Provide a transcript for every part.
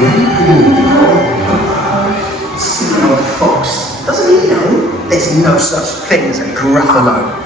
Silly old fox. Doesn't he know there's no such thing as a Gruffalo?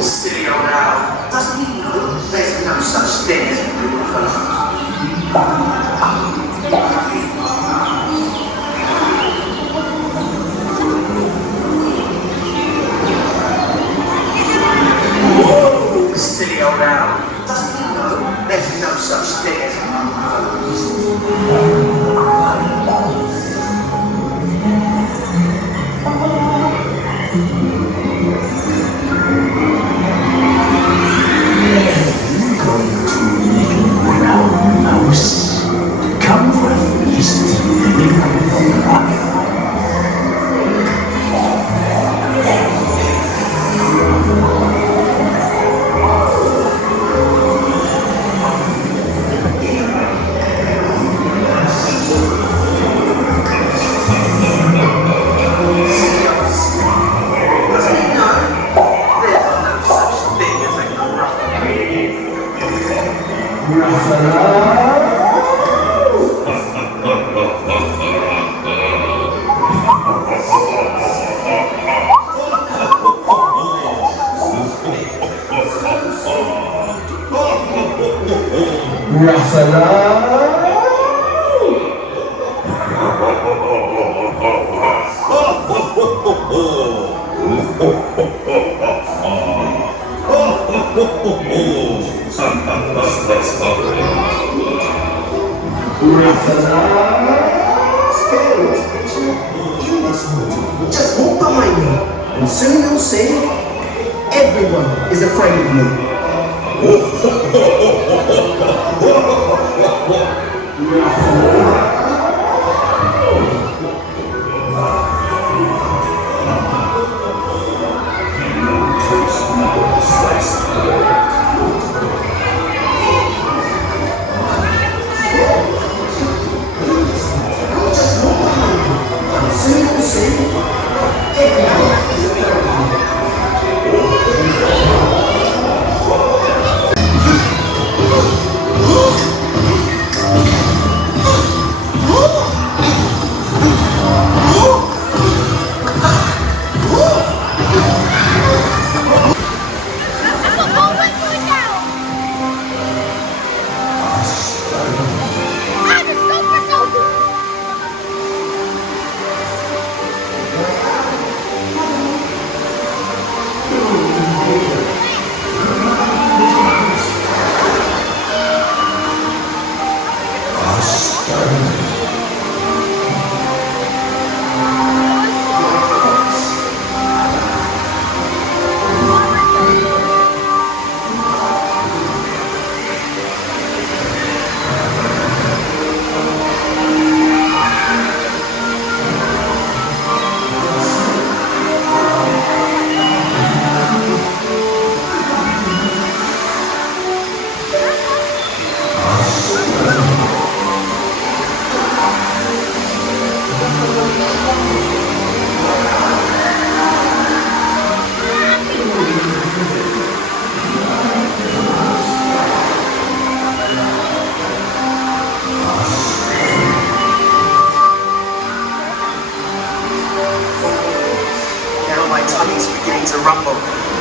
Silly old owl. Doesn't he know there's no such thing as a Gruffalo? Silly old owl. Doesn't he know there's no such thing as a Gruffalo? Come for a feast. Just walk behind me, and soon you'll see everyone is afraid of me.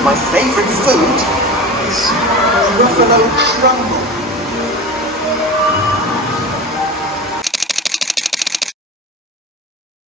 My favourite food is Gruffalo crumble.